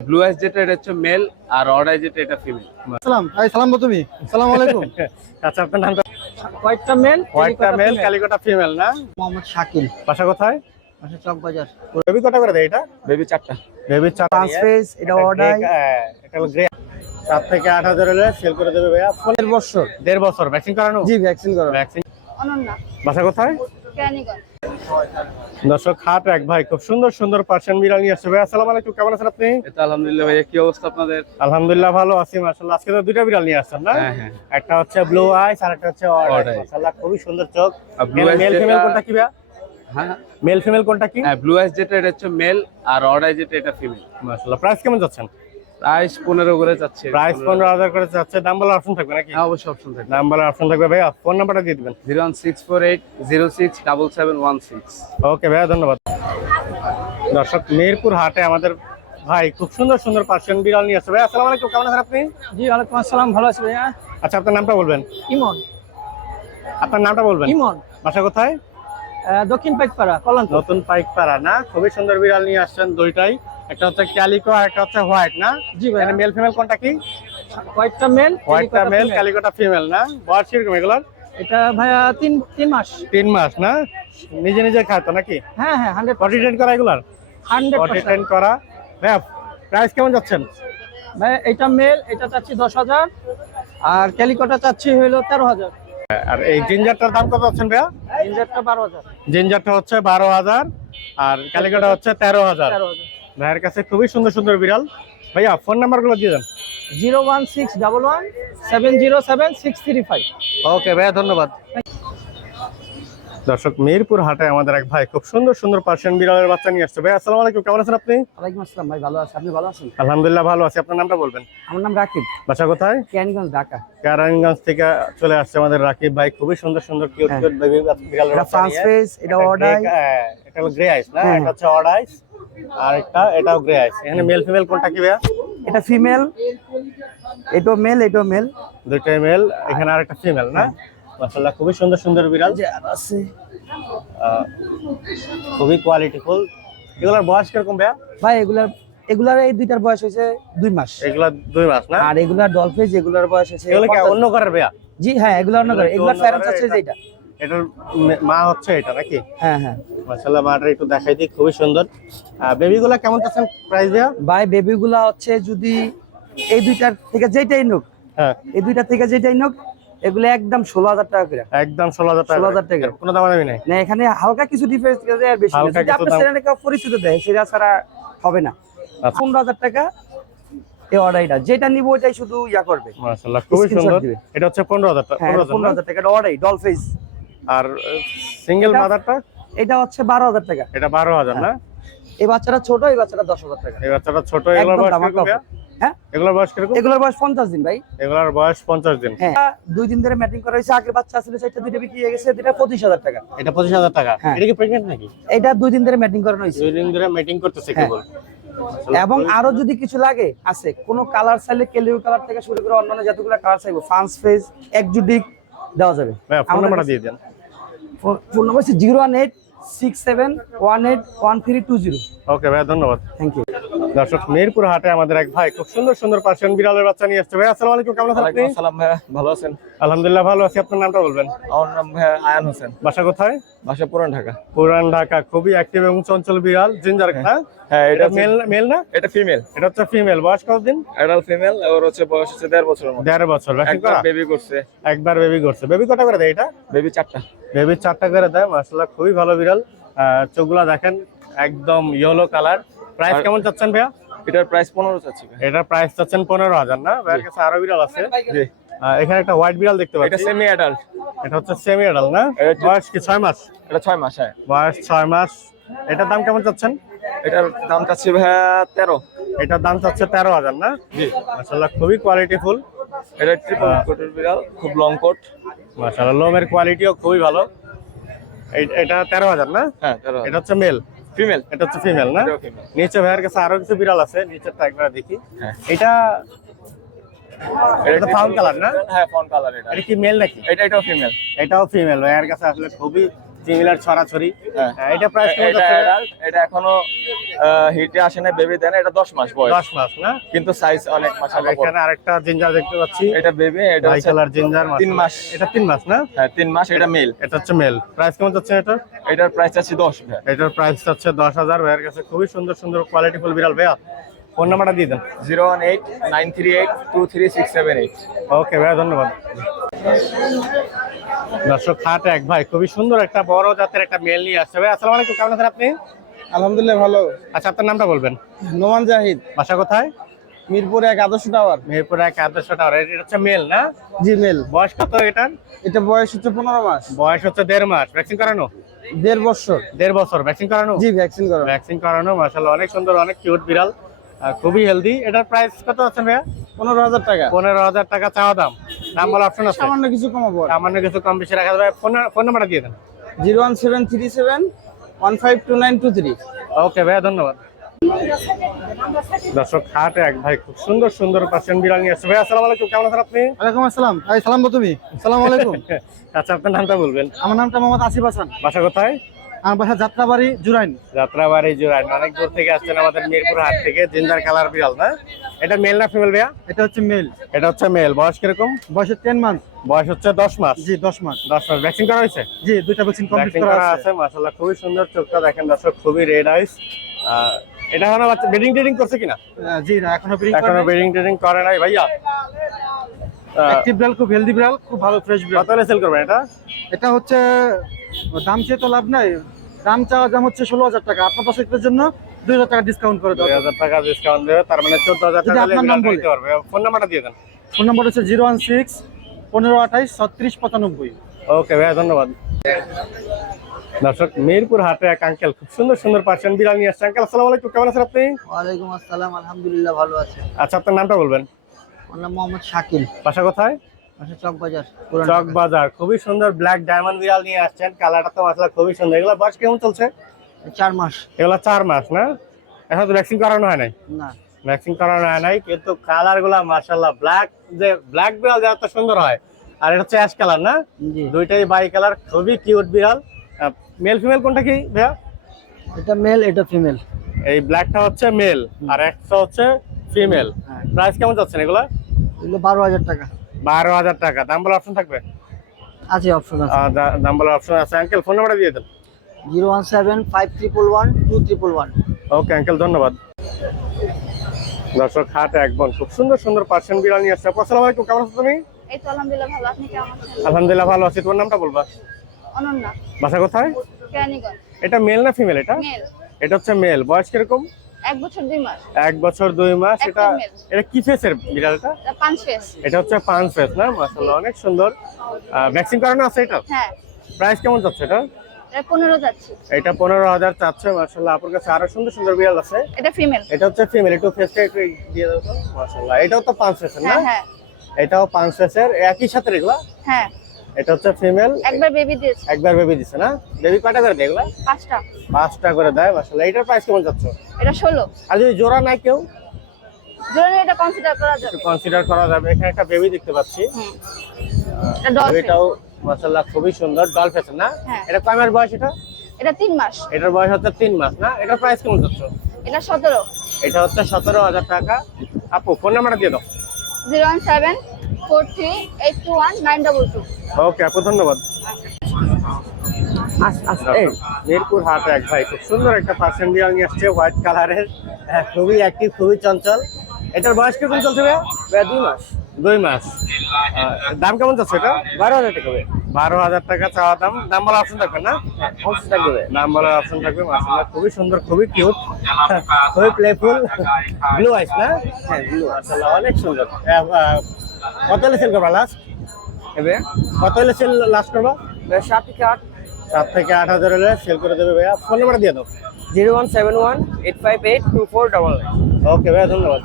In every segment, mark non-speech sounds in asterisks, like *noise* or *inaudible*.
Blue আইস যেটা এটা হচ্ছে মেল আর অড আই যেটা এটা ফিমেল সালাম ভাই সালাম তুমি। সালাম আলাইকুম। *laughs* আচ্ছা আপনার নামটা কয়েকটা মেল হোয়াইটটা মেল কালিকটা ফিমেল না? মোহাম্মদ শাকিল। বাসা কোথায়? চক বাজার বেবি কটা করে দেয় এটা? বেবি চারটা। বেবি চার ট্রান্সফেস এটা অর্ডার এটা হলো গ্রে সাত থেকে আট হাজার হলে সেল করে দেবে ভাইয়া। দেড় বছর। দেড় বছর। ভ্যাকসিন করানো? জি ভ্যাকসিন করো ভ্যাকসিন অনন্যা বাসা কোথায়? কেরানীগঞ্জ। দর্শক হাট এক ভাই খুব সুন্দর সুন্দর পার্সিয়ান বিড়াল নিয়ে আসছে। ভাই আসসালামু আলাইকুম কেমন আছেন আপনি? এটা আলহামদুলিল্লাহ ভাইয়া কি অবস্থা আপনাদের? আলহামদুলিল্লাহ ভালো আছি মাশাআল্লাহ। আজকে তো দুইটা বিড়াল নিয়ে আসছেন না? হ্যাঁ, হ্যাঁ। একটা হচ্ছে ব্লু আইস আর একটা হচ্ছে অড আইস মাশাআল্লাহ খুবই সুন্দর চোখ। মেল ফিমেল কোনটা কি ভাই হ্যাঁ। মেল ফিমেল কোনটা কি? হ্যাঁ ব্লু আইস যেটা এটা হচ্ছে মেল আর অড আই যেটা এটা ফিমেল মাশাআল্লাহ প্রাইস কেমন যাচ্ছেন? প্রাইস পনেরো করে যাচ্ছে। প্রাইস পনেরো হাজার করে যাচ্ছে। দাম বলার অপশন থাকবে নাকি? হ্যাঁ অবশ্যই অপশন থাকবে। নাম বলার অপশন থাকবে ভাইয়া। ফোন নাম্বারটা দিয়ে দিবেন। Zero one six four eight zero six double seven one six. Okay ভাইয়া ধন্যবাদ। দর্শক মিরপুর হাটে আমাদের ভাই খুব সুন্দর সুন্দর পার্সিয়ান বিড়াল নিয়ে আসছে। ভাই আসসালামু আলাইকুম। কেমন আছেন আপনি? জি ওয়ালাইকুম আসসালাম। ভালো আছি ভাইয়া? আচ্ছা আপনার নামটা বলবেন। ইমন। আপনার নামটা বলবেন। ইমন। বাসা কোথায়? দক্ষিণ পাইকপাড়া কলন্ত নতুন পাইকপাড়া না? খুবই সুন্দর বিড়াল নিয়ে আসছেন দুইটাই। একটা হচ্ছে ক্যালিকো আর একটা হচ্ছে হোয়াইট না? জি ভাই মেল ফিমেল কোনটা কি? কয়েকটা মেল হোয়াইটটা মেল ক্যালিকোটা ফিমেল না? বয়স কীরকম এগুলোর? এটা ভাইয়া তিন তিন মাস। তিন মাস না? নিজে নিজে খাইতো নাকি? হ্যাঁ হ্যাঁ হান্ড্রেড পটি ট্রেন করা এগুলার? হান্ড্রেড পটি ট্রেন করা। ভাইয়া প্রাইস কেমন যাচ্ছেন? ভাই এটা মেল এটা চাচ্ছি দশ হাজার। আর ক্যালিকোটা চাচ্ছি হইল তেরো হাজার। আর এই জিঞ্জারটার দাম কত যাচ্ছেন ভাইয়া? ইঞ্জারটা বারো হাজার। জিঞ্জারটা হচ্ছে বারো হাজার আর ক্যালিকোটা হচ্ছে তেরো হাজার। তেরো হাজার। ভাইয়ের কাছে খুবই সুন্দর সুন্দর বিড়াল। ভাইয়া ফোন নাম্বারগুলো দিয়ে দেন। Zero one six double one seven zero seven six three five. Okay ভাইয়া ধন্যবাদ। দর্শক মিরপুর হাটে আমাদের এক ভাই খুব সুন্দর সুন্দর পার্সিয়ান বিড়ালের বাচ্চা নিয়ে আসছে। ভাই আসসালামু আলাইকুম কেমন আছেন আপনি? ওয়ালাইকুম আসসালাম ভাই ভালো আছি। আপনি ভালো আছেন? আলহামদুলিল্লাহ ভালো আছি। আপনার নামটা বলবেন? আমার নাম রাকিব। বাসা কোথায়? ক্যানিগঞ্জ ঢাকা। কারায়ণগঞ্জ থেকে চলে আসছে আমাদের রাকিব ভাই। খুবই সুন্দর সুন্দর কিউট হ্যাঁ। কিউট বেবি বিড়ালের বাচ্চা ফ্রান্স। ফেস এটা অর্ডার। হ্যাঁ, হলো গ্রে আইস না? হ্যাঁ। এটা হচ্ছে অড আইস আর একটা এটাও গ্রে আইস এখানে মেল ফিমেল কোনটা কি ভাইয়া? এটা ফিমেল এটাও মেল এটাও মেল দুইটাই মেল এখানে আর একটা ফিমেল না মাশাআল্লাহ খুবই সুন্দর সুন্দর বিড়াল। আছে। খুবই কোয়ালিটিফুল এগুলোর বয়স কীরকম ভাইয়া? ভাই এগুলার এগুলার এই দুইটার বয়স হয়েছে দুই মাস। এগুলা দুই মাস না? আর এগুলার ডলফিস এগুলার বয়স হয়েছে এগুলো অন্য ঘরের ভাইয়া? জি হ্যাঁ এগুলো অন্য করে এগুলো এগুলার প্যারেন্টস আছে যেটা এটার মা হচ্ছে এটা নাকি? হ্যাঁ হ্যাঁ। মাশাআল্লাহ মাটা একটু দেখাই দিই খুবই সুন্দর। বেবিগুলা কেমন চাচ্ছেন প্রাইস ভাইয়া? ভাই বেবিগুলা হচ্ছে যদি এই দুইটার থেকে যেটাই নোক হ্যাঁ। এই দুইটার থেকে যেটাই নোক এগুলো একদম ষোলো হাজার টাকা করে। একদম ষোলো হাজার টাকা 16,000 টাকা। কোনো দাম দামি নাই? না এখানে হালকা কিছু ডিফারেন্স আর বেশি না। হালকা যদি কিছু আপনার কেউ পরিচিত দেয় সেটা ছাড়া হবে না। আচ্ছা। পনেরো হাজার টাকা এই অর্ডারটা যেটা নিব ওইটাই শুধু ইয়া করবে। মাশাআল্লাহ খুবই সুন্দর। এটা হচ্ছে পনেরো হাজার টাকা হ্যাঁ পনেরো হাজার হাজার টাকা অর্ডারই ডলফিস আর সিঙ্গেল মাদারটা এটা হচ্ছে বারো হাজার টাকা। এটা বারো হাজার না? এই বাচ্চাটা ছোট এই বাচ্চাটা দশ হাজার টাকা। এই বাচ্চাটা ছোট ভাইয়া? হ্যাঁ? এগুলোর বয়স কীরকম? এগুলোর বয়স পঞ্চাশ দিন ভাই। এগুলোর বয়স পঞ্চাশ দিন। হ্যাঁ। দুই দিন ধরে ম্যাটিং করা হয়েছে আগের বাচ্চা আসলে সেটা দুইটা বিক্রি হয়ে গেছে দুইটা পঁচিশ হাজার টাকা। এটা পঁচিশ হাজার টাকা। হ্যাঁ। এটা কি প্রেগনেন্ট নাকি? এটা দুই দিন ধরে ম্যাটিং করানো হয়েছে। দুই দিন ধরে মিটিং করতেছে হ্যাঁ। কেবল এবং আরও যদি কিছু লাগে আছে। কোনো কালার চাইলে কেলিউ কালার থেকে শুরু করে অন্যান্য যতগুলো কালার চাইব ফ্রান্স ফেজ একজুটিক দেওয়া যাবে। ফোন নাম্বারটা দিয়ে দেন। ফোন নম্বর হচ্ছে zero one eight six seven one eight one three two zero. Okay ভাই ধন্যবাদ। থ্যাংক ইউ দর্শক মিরপুর হাটে আমাদের এক ভাই খুব সুন্দর সুন্দর পার্সিয়ান বিড়ালের বাচ্চা নিয়ে আসছে। ভাই আসসালামু আলাইকুম কেমন আছেন আপনি? সালাম ভাইয়া ভালো আছেন? আলহামদুলিল্লাহ ভালো আছি। আপনার নামটা বলবেন? আমার নাম ভাইয়া আয়ান হোসেন। বাসা কোথায়? বাসা পুরান ঢাকা। পুরান ঢাকা খুবই অ্যাক্টিভ এবং চঞ্চল বিড়াল জিঞ্জার না হ্যাঁ এটা মেল মেল না? এটা ফিমেল এটা হচ্ছে ফিমেল বয়স কতদিন? অ্যাডাল্ট ফিমেল ওর হচ্ছে বয়স হচ্ছে দেড় বছর মতো। বছর। একবার বেবি করছে। একবার বেবি করছে। বেবি কটা করে দেয় এটা? বেবি চারটা। বেবি চারটা করে দেয় মাসাল্লাহ খুবই ভালো বিড়াল। আহ, চোখগুলা দেখেন একদম ইয়েলো কালার প্রাইস কেমন চাচ্ছেন ভাইয়া? এটার প্রাইস পনেরো চাচ্ছি এটার প্রাইস চাচ্ছেন পনেরো হাজার না? ভাইয়ের কাছে আরও বিড়াল আছে। জি। এখানে একটা হোয়াইট বিড়াল দেখতে এটা সেমি অ্যাডাল্ট এটা হচ্ছে সেমি এডাল না? বয়স কি ছয় মাস? এটা ছয় মাস হ্যাঁ। বয়স ছয় মাস। এটার দাম কেমন চাচ্ছেন? এটার দাম চাচ্ছি ভাইয়া তেরো। এটার দাম চাচ্ছে তেরো হাজার না? জি। মাসাল্লাহ খুবই কোয়ালিটিফুল এটা ট্রিপল কোটের বিড়াল খুব লং কোট মাসাল্লাহ লোমের কোয়ালিটিও খুবই ভালো। এটা তেরো হাজার না? হ্যাঁ এটা হচ্ছে মেল ফিমেল এটা হচ্ছে ফিমেল না? নিচে ভাইয়ের কাছে আরও কিছু বিড়াল আছে নিচেরটা একবার দেখি। হ্যাঁ। এটা এটা ফাউন কালার না? হ্যাঁ ফাউন কালার এটা। এটা কি মেল নাকি? এটা এটাও ফিমেল এটাও ফিমেল ভাইয়ের কাছে আসলে খুবই সিমিলার ছড়াছড়ি। হ্যাঁ। হ্যাঁ, এটা প্রাইস এটা এখনও হিটে আসে না বেবি দেন এটা দশ মাস বয়স। দশ মাস না? কিন্তু সাইজ অনেক আর এখানে আরেকটা জিঞ্জার দেখতে পাচ্ছি। এটা বেবি এটা হচ্ছে কালার জিঞ্জার তিন মাস। এটা তিন মাস না? হ্যাঁ তিন মাস এটা মেল এটা হচ্ছে মেল প্রাইস কেমন যাচ্ছে এটা? এটার প্রাইস আছে দশ ভাই। এটার প্রাইস হচ্ছে দশ হাজার। ভাইয়ের কাছে খুবই সুন্দর সুন্দর কোয়ালিটি ফুল বিড়াল ভাইয়া। ফোন নাম্বারটা দিয়ে দেন। Zero one eight nine three eight two three six seven eight. Okay ভাইয়া ধন্যবাদ। দর্শক খাট এক ভাই খুবই সুন্দর একটা বড় জাতের একটা মেল নিয়ে আসছে। ভাই আসসালামু আলাইকুম কেমন আছেন আপনি? আলহামদুলিল্লাহ ভালো। আচ্ছা আপনার নামটা বলবেন? নোমান জাহিদ। বাসা কোথায়? মিরপুর এক আদর্শ টাওয়ার। মেহেরপুর এক আদর্শ টাওয়ার এটা হচ্ছে মেল না? জি মেল। বয়স কত এটার? এটা বয়স হচ্ছে পনেরো মাস। বয়স হচ্ছে দেড় মাস। ভ্যাকসিন করানো? দেড় বছর। দেড় বছর। ভ্যাকসিন করানো? জি ভ্যাকসিন করা ভ্যাকসিন করানো মাশাআল্লাহ অনেক সুন্দর অনেক কিউট বিড়াল। খুবই হেলদি। এটার প্রাইস কত আছে ভাইয়া? পনেরো হাজার টাকা। পনেরো হাজার টাকা চাওয়া দাম। দাম বলার অপশন আছে? সামান্য কিছু কমাবো সামান্য কিছু কম বেশি রাখা যাবে। ফোন ফোন নাম্বারটা দিয়ে দেন। Zero one seven three seven one five two nine two three. Okay ভাইয়া ধন্যবাদ। দর্শক হাট এক ভাই খুব সুন্দর সুন্দর পার্সেন্ট বিড়াল নিয়ে আসছে। ভাই আসসালামু আলাইকুম। কেমন আছেন আপনি? ওয়ালাইকুম আসসালাম। এই সালাম তুমি সালাম আলাইকুম। *laughs* আচ্ছা আপনার নামটা বলবেন। আমার নামটা মোহাম্মদ আসিফ হাসান। বাসা কোথায়? আমার বাসা যাত্রাবাড়ি জুরাইন। যাত্রাবাড়ি জোড়ায় অনেক দূর থেকে আসছেন আমাদের মিরপুর হাট থেকে জিঞ্জার কালার বিড়াল না? এটা মেল না ফিমেল ভাইয়া? এটা হচ্ছে মেল। এটা হচ্ছে মেল। বয়স কীরকম? বয়সে টেন মান্থ বয়স হচ্ছে দশ মাস। জি দশ মাস। দশ মাস। ভ্যাকসিন করা হয়েছে? জি দুইটা ভ্যাকসিন কমপ্লিট করা করা আছে। আছে মাশাআল্লাহ খুবই সুন্দর চোখটা দেখেন দর্শক খুবই রেড আইস এটা এখনও বাচ্চা ব্রিডিং টেডিং করছে কিনা? জি না এখনও ব্রিং এখনও ব্রিডিং টেডিং করে নাই ভাইয়া। অ্যাক্টিভ বিড়াল খুব হেলদি বিড়াল খুব ভালো ফ্রেশ বিড়াল। কত সেল করবেন এটা? এটা হচ্ছে দাম চেয়ে তো লাভ নাই। দাম চাওয়া দাম হচ্ছে ষোলো হাজার টাকা। আপনার দর্শকদের জন্য দুই হাজার টাকা ডিসকাউন্ট করে দেওয়া হাজার টাকা ডিসকাউন্ট দেবে তার মানে চোদ্দ হাজার টাকা আপনার নাম বলে। দিতে পারবে। ফোন নাম্বারটা দিয়ে দেন। ফোন নম্বর হচ্ছে জিরো ওয়ান সিক্স পনেরো আঠাইশ ছত্রিশ পঁচানব্বই। ওকে ভাইয়া ধন্যবাদ। দর্শক মিরপুর হাটে এক আঙ্কেল খুব সুন্দর সুন্দর পার্সেন্ট বিড়াল নিয়ে আসছে। আঙ্কেল আসসালামু আলাইকুম কেমন আছেন আপনি? ওয়ালাইকুম আসসালাম আলহামদুলিল্লাহ ভালো আছে। আচ্ছা আপনার নামটা বলবেন? আমার নাম মোহাম্মদ শাকিল। বাসা কোথায়? চক বাজার চক বাজার খুবই সুন্দর ব্ল্যাক ডায়মন্ড বিড়াল নিয়ে আসছেন। কালারটা তো খুবই সুন্দর। এগুলো বয়স কেমন চলছে? চার মাস। এগুলো চার মাস না? এখন তো ভ্যাকসিন করানো হয় নাই? না। ভ্যাকসিন করানো হয় নাই কিন্তু কালারগুলা মার্শাল্লাহ ব্ল্যাক যে ব্ল্যাক বিড়াল সুন্দর হয় আর এটা হচ্ছে অ্যাশ কালার না? দুইটাই বাই কালার খুবই কিউট বিড়াল। মেল ফিমেল কোনটা কি ভাইয়া? এটা মেল এটা ফিমেল এই ব্ল্যাকটা হচ্ছে মেল আর একটা হচ্ছে ফিমেল হ্যাঁ। প্রাইস কেমন যাচ্ছেন এগুলা? এগুলো বারো হাজার টাকা। বারো হাজার টাকা। দাম বলার অপশন থাকবে? আছে অপশন আছে। দা- দাম বলার অপশন আছে। আঙ্কেল ফোন নাম্বারটা দিয়ে দেন। Zero one seven five triple one two triple one. Okay uncle ধন্যবাদ। দর্শক হাট একবন খুব সুন্দর সুন্দর পার্সেন্ট বিড়াল নিয়ে আসছে। আসসালামু আলাইকুম কেমন আছো তুমি? এই তো আলহামদুলিল্লাহ ভালো। আপনি কেমন আছেন? আলহামদুলিল্লাহ ভালো আছি। তোমার নামটা বলবা? অনন্যা। বাসা কোথায়? কেরানীগঞ্জ। এটা মেল না ফিমেল এটা? মেল এটা হচ্ছে মেল বয়স কীরকম? এক বছর দুই মাস। এক বছর দুই মাস এটা এটা কি ফেসের বিড়ালটা? এটা পাঁচ ফেস। এটা হচ্ছে পাঁচ ফেস না? মাসাল্লাহ অনেক সুন্দর। ভ্যাকসিন করানো আছে এটা? হ্যাঁ। প্রাইস কেমন যাচ্ছে এটা? এটা পনেরো হাজার চাচ্ছে মাসাল্লাহ আপনার কাছে আরও সুন্দর সুন্দর বিড়াল আছে। এটা ফিমেল এটা হচ্ছে ফিমেল একটু ফেসটা একটু দিয়ে এটাও তো পাঁচ ফেসের না? হ্যাঁ হ্যাঁ। এটাও পাঁচ ফেসের একই সাথে এগুলা হ্যাঁ। এটা হচ্ছে ফিমেল একবার বেবি দিয়েছে। একবার বেবি দিছে না? বেবি কয়টা করে দেয় এগুলা? পাঁচটা। পাঁচটা করে দেয় মাসাল্লাহ এটার প্রাইস কেমন যাচ্ছে? এটা ষোলো। আর যদি জোড়া নাই কেউ? জন্য এটা কনসিডার করা যাবে। কনসিডার করা যাবে। এখানে একটা বেবি দেখতে পাচ্ছি। এটা বেবিটাও মাসাল্লাহ খুবই সুন্দর ডল ফেসের না? হ্যাঁ। এটা কয় মাস বয়স এটা? এটা তিন মাস। এটার বয়স হচ্ছে তিন মাস না? এটার প্রাইস কেমন যাচ্ছে? এটা সতেরো। এটা হচ্ছে সতেরো হাজার টাকা। আপু ফোন নাম্বারটা দিয়ে দাও। Zero one seven four three eight two one nine double two. Okay আপু ধন্যবাদ। মিরপুর হাট এক ভাই খুব সুন্দর একটা পার্সেন্ট বিড়াল নিয়ে আসছে হোয়াইট কালারের। খুবই অ্যাক্টিভ খুবই চঞ্চল। এটার বয়স কীরকম চলছে ভাইয়া? দুই মাস। দুই মাস। আহ, দাম কেমন যাচ্ছে এটা? বারো হাজার টাকা ভাই বারো হাজার টাকা চাওয়া দাম। দাম বলার অপশন থাকবে না? অবশ্যই থাকবে ভাই নাম বলার অপশন থাকবে মাসাল্লাহ খুবই সুন্দর খুবই কিউট খুবই প্লেফুল ব্লু আইস না? হ্যাঁ ব্লু মাসাল্লাহ অনেক সুন্দর। কত হলে সেল করবা লাস্ট এবে? কত হলে সেল লাস্ট করবা? সাত থেকে আট। সাত থেকে আট হাজার হলে সেল করে দেবে ভাইয়া। ফোন নাম্বার দিয়ে দাও। Zero one seven one eight five eight two four double okay ভাইয়া ধন্যবাদ।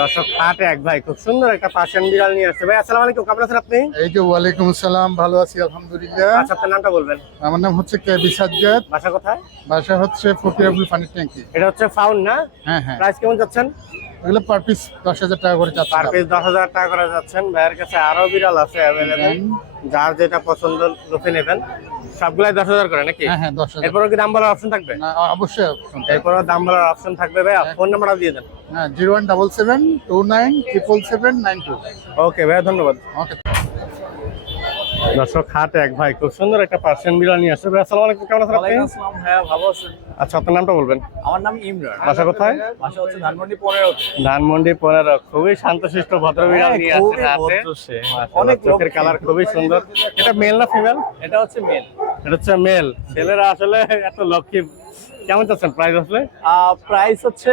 দর্শক হাট এক ভাই খুব সুন্দর একটা পার্সিয়ান বিড়াল নিয়ে আসছে। ভাই আসসালামু আলাইকুম কেমন আছেন আপনি? এই যে ওয়ালাইকুম আসসালাম ভালো আছি আলহামদুলিল্লাহ। আচ্ছা আপনার নামটা বলবেন। আমার নাম হচ্ছে কেবি সাজ্জাদ। বাসা কোথায়? বাসা হচ্ছে ফকিরাবুল পানি ট্যাঙ্কি। এটা হচ্ছে ফাউন্ড না? হ্যাঁ হ্যাঁ। প্রাইস কেমন যাচ্ছেন এগুলো পার পিস দশ হাজার টাকা করে যাচ্ছে। পার পিস দশ হাজার টাকা করে যাচ্ছেন। ভাইয়ের কাছে আরও বিড়াল আছে অ্যাভেলেবেল যার যেটা পছন্দ লোকে নেবেন। সবগুলাই দশ হাজার করে নাকি? হ্যাঁ হ্যাঁ দশ হাজার। এরপরও কি দাম বলার অপশন থাকবে? না, অবশ্যই হবে। এরপরও দাম বলার অপশন থাকবে ভাইয়া। ফোন নাম্বারটা দিয়ে দেন। হ্যাঁ zero one double seven two nine triple seven nine two. Okay ভাইয়া ধন্যবাদ। ওকে দর্শক হাট এক ভাই খুব সুন্দর একটা পার্সিয়ান বিড়াল নিয়ে আসছে আসসালামু আলাইকুম কেমন আছেন আপনি? হ্যাঁ ভালো আছেন। আচ্ছা আপনার নামটা বলবেন? আমার নাম ইমরান। বাসা কোথায়? বাসা হচ্ছে ধানমন্ডি পনেরোতে ধানমন্ডি পনেরো খুবই শান্তশিষ্ট ভদ্র বিড়াল হ্যাঁ, নিয়ে ভদ্র সে। অনেক চোখের কালার খুবই সুন্দর। এটা মেল না ফিমেল? এটা হচ্ছে মেল। এটা হচ্ছে মেল। ছেলেরা আসলে এত লক্ষ্মী কেমন চাচ্ছেন প্রাইস আসলে? প্রাইস হচ্ছে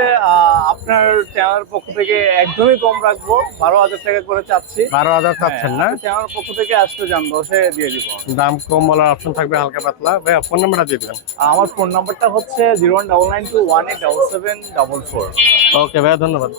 আপনার চ্যানেলের পক্ষ থেকে একদমই কম রাখব। বারো হাজার টাকা করে চাচ্ছি। বারো হাজার চাচ্ছেন না? চ্যানেলের পক্ষ থেকে আসলে জানব সে দিয়ে দিব। দাম কম বলার অপশন থাকবে হালকা পাতলা। ভাইয়া ফোন নাম্বারটা দিয়ে দেবেন। আমার ফোন নাম্বারটা হচ্ছে zero one double nine two one eight double seven double four okay ভাইয়া ধন্যবাদ।